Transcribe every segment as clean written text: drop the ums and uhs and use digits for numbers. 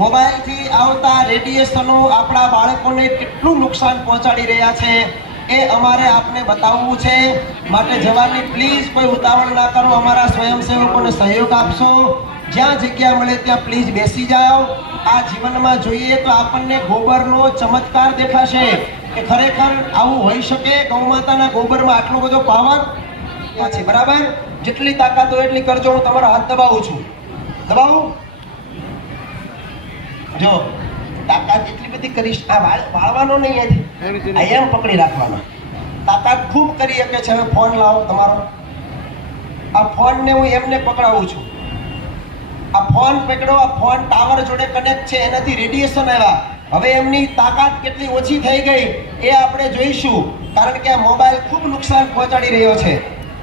મોબાઈલથી આવતા રેડિયેશનો આપણા બાળકોને કેટલું નુકસાન પહોંચાડી રહ્યા છે એ અમારે આપને બતાવવું છે। માટે જવાની પ્લીઝ કોઈ ઉતાવળ ના કરો, અમારા સ્વયંસેવકોને સહયોગ આપશો। જ્યાં જગ્યા મળે ત્યાં પ્લીઝ બેસી જાઓ। આ જીવનમાં જોઈએ તો આપણને ગોબરનો ચમત્કાર દેખાશે કે ખરેખર આવું હોઈ શકે। ગૌ માતાના ગોબરમાં આટલો બધો પાવર છે, બરાબર? જેટલી તાકાત હોય એટલી કરજો। હું તમારો હાથ દબાવું છું, દબાવું જો તાકાત એટલી બધી કરીશ। આ વાળવાનો નહીં, એમ પકડી રાખવાનો। તાકાત ખૂબ કરી શકે છે। હવે ફોન લાવો તમારો, આ ફોન ને હું એમને પકડાવું છું। આ ફોન પકડો, આ ફોન ટાવર જોડે કનેક્ટ છે, એનાથી રેડિયેશન આવ્યા। હવે એમની તાકાત કેટલી ઓછી થઈ ગઈ એ આપણે જોઈશું, કારણ કે આ મોબાઈલ ખૂબ નુકસાન પહોંચાડી રહ્યો છે।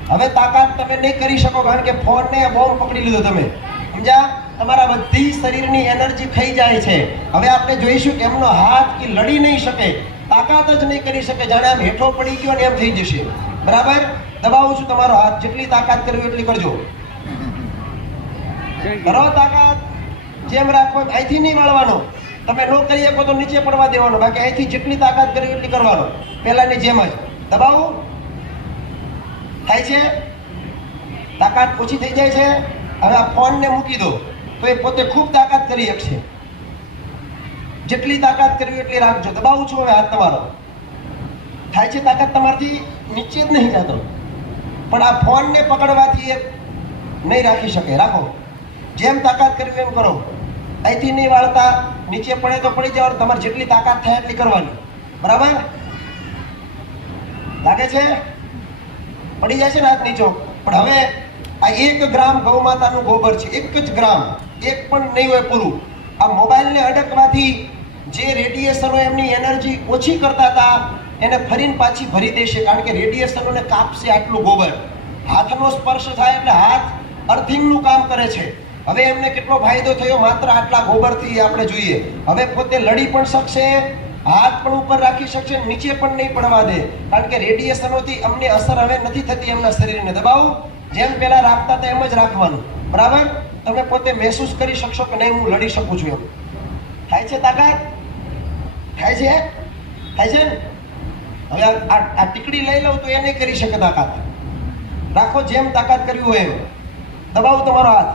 હવે તાકાત તમે નહીં કરી શકો, કારણ કે ફોન ને બોમ્બ પકડી લીધો તમે, સમજ્યા? તમારા બધી શરીરની એનર્જી ખાઈ જાય છે। હવે આપણે જોઈશું કે એમનો હાથ કે લડી નહીં શકે, તાકાત જ નહીં કરી શકે, જાણે આમ હેઠો પડી ગયો ને એમ થઈ જશે, બરાબર? દબાવું છું તમારો હાથ, જેટલી તાકાત કરવી એટલી કરજો। કરો તાકાત, જેમ રાખો અહીંથી નહીં વાળવાનો। તમે ન કરી શકો તો નીચે પડવા દેવાનો, બાકી અહીંથી જેટલી તાકાત કરવી એટલી કરવાનો, પહેલાની જેમ જ। દબાવું થાય છે, તાકાત ઓછી થઈ જાય છે। હવે આ ફોનને મૂકી દો તો એ પોતે ખૂબ તાકાત કરી શકશે। જેટલી તાકાત કરવી એટલી રાખજો। દબાવું છું હવે હાથ તમારો, થાય છે તાકાત તમારાથી નીચે જ નહીં જતો, પણ આ ફોનને પકડવાથી એ નહીં રાખી શકે। રાખો, જેમ તાકાત કરવી એમ કરો। અહીંથી નહીં વાળતા, નીચે પડે તો પડી જાવ, તમારે જેટલી તાકાત થાય એટલી કરવાની, બરાબર? લાગે છે પડી જાય છે ને હાથ નીચો? પણ હવે આ 1 ગ્રામ ગૌ માતાનું ગોબર છે, 1 જ ગ્રામ, 1 પણ નહીં હોય પૂરું। આ મોબાઈલને અડકવાથી જે રેડિયેશનો એમની એનર્જી ઓછી કરતા હતા એને ફરીને પાછી ભરી દેશે, કારણ કે રેડિયેશનોને કાપશે આટલું ગોબર। હાથનો સ્પર્શ થાય એટલે હાથ અર્થિંગનું કામ કરે છે। હવે એમને કેટલો ફાયદો થયો માત્ર આટલા ગોબરથી આપણે જોઈએ। હવે પોતે લડી પણ શકશે, હાથ પણ ઉપર રાખી શકશે, નીચે પણ નહીં પડવા દે, કારણ કે રેડિયેશનોથી અમને અસર હવે નથી થતી એમના શરીરને। દબાવું, જેમ પેલા રાખતા હતા એમ જ રાખવાનું, બરાબર? તમે પોતે મહેસૂસ કરી શકશો કે નહીં હું લડી શકું છું એમ। થાય છે તાકાત? થાય છે? થાય છે ને? હવે આ ટીકડી લઈ લઉં તો એ નહીં કરી શકે તાકાત। રાખો જેમ તાકાત કરવી હોય એમ। દબાવું તમારો હાથ,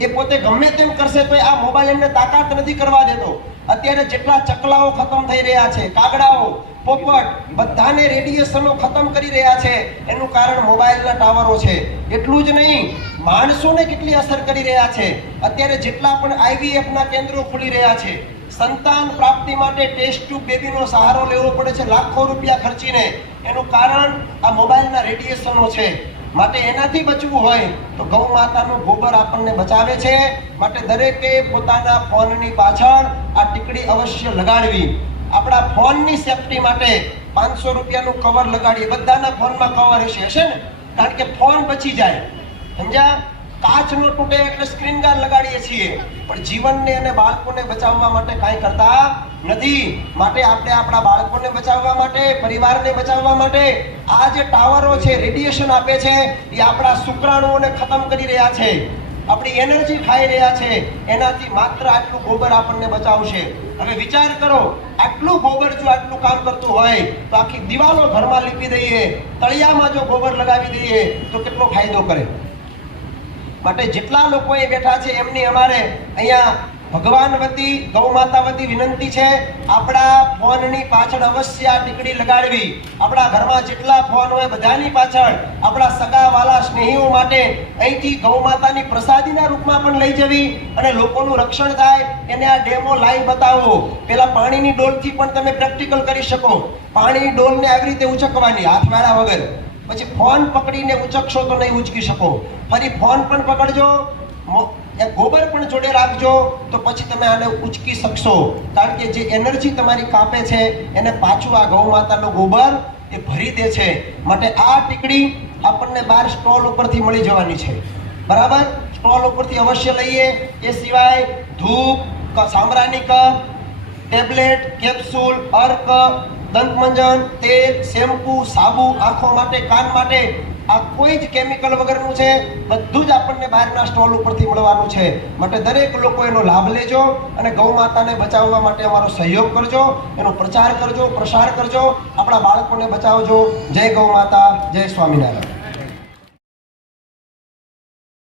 એ પોતે ગમે તેમ કરશે તો આ મોબાઈલ એમને તાકાત નથી કરવા દેતો। અત્યારે જેટલા ચકલાઓ ખતમ થઈ રહ્યા છે, કાગડાઓ, પોપટ, બધાને રેડિયેશનો ખતમ કરી રહ્યા છે, એનું કારણ મોબાઈલના ટાવરો છે। એટલું જ નહીં, માણસોને કેટલી અસર કરી રહ્યા છે। અત્યારે જેટલા પણ IVF ના કેન્દ્રો ખુલી રહ્યા છે, સંતાન પ્રાપ્તિ માટે ટેસ્ટ ટ્યુબ બેબીનો સહારો લેવો પડે છે લાખો રૂપિયા ખર્ચીને, એનું કારણ આ મોબાઈલના રેડિયેશનો છે। માટે એનાથી બચવું હોય તો ગૌ માતાનું ગોબર આપણને બચાવે છે। માટે દરેકે પોતાના ફોનની પાછળ આ ટીકડી અવશ્ય લગાડવી। આપણા ફોનની સેફટી માટે 500 રૂપિયાનું કવર લગાડીએ। બધાના ફોનમાં કવર હશે ને, કારણ કે ફોન બચી જાય, સમજ્યા? કાચ નો તૂટે એટલે સ્ક્રીન ગાર્ડ લગાડીએ છીએ, પણ જીવનને અને બાળકોને બચાવવા માટે કાંઈ કરતા નથી। માટે આપણે આપણા બાળકોને બચાવવા માટે, પરિવારને બચાવવા માટે આ જે ટાવરો છે, રેડિયેશન આપે છે, એ આપણા શુક્રાણુઓને ખતમ કરી રહ્યા છે, આપણી એનર્જી ખાઈ રહ્યા છે। એનાથી માત્ર આટલું ગોબર આપણને બચાવશે। હવે વિચાર કરો, આટલું ગોબર જો આટલું કામ કરતું હોય તો આખી દિવાલો ઘરમાં લીપી દઈએ, તળિયામાં જો ગોબર લગાવી દઈએ તો કેટલો ફાયદો કરે। માટે જેટલા લોકો અહીં બેઠા છે એમની અમારે અહીંયા ભગવાન વતી, ગૌ માતા વતી વિનંતી છે, આપણા ફોનની પાછળ અવશ્ય આ ટીકડી લગાડવી। આપણા ઘરમાં જેટલા ફોન હોય બધાની પાછળ આપણા સગા વાલા સ્નેહીઓ માટે અહીંથી ગૌ માતાની પ્રસાદીના રૂપમાં પણ લઈ જવી અને લોકોનું રક્ષણ થાય એને આ ડેમો લાઈવ બતાવો। પેલા પાણીની ડોલથી પણ તમે પ્રેક્ટિકલ કરી શકો। પાણીની ડોલને આવી રીતે ઉચકવાની હાથવાળા વગર, પછી ફોન પકડીને ઉચકશો તો નહીં ઉચકી શકો। ફરી ફોન પણ પકડજો, ગોબર પણ જોડે રાખજો, તો પછી તમે આને ઉચકી શકશો, કારણ કે જે એનર્જી તમારી કાપે છે એને પાછું આ ગૌ માતાનું ગોબર એ ભરી દે છે। માટે આ ટીકડી આપણને 12 સ્ટોલ ઉપરથી મળી જવાની છે, બરાબર? સ્ટોલ ઉપરથી અવશ્ય લઈએ। એ સિવાય ધૂપ, સાંભરાની કપ, ટેબ્લેટ, કેપ્સ્યુલ, અર્ક, દંતમંજન, તેલ, શેમ્પુ, સાબુ, આંખો માટે, કાન માટે, આ કોઈ જ કેમિકલ વગરનું છે, બધું જ આપણને બહારના સ્ટોલ ઉપરથી મળવાનું છે. માટે દરેક લોકો એનો લાભ લેજો અને ગૌ માતાને બચાવવા માટે અમારો સહયોગ કરજો, એનો પ્રચાર કરજો, પ્રસાર કરજો, આપણા બાળકોને બચાવજો. જય ગૌ માતા, જય સ્વામિનારાયણ.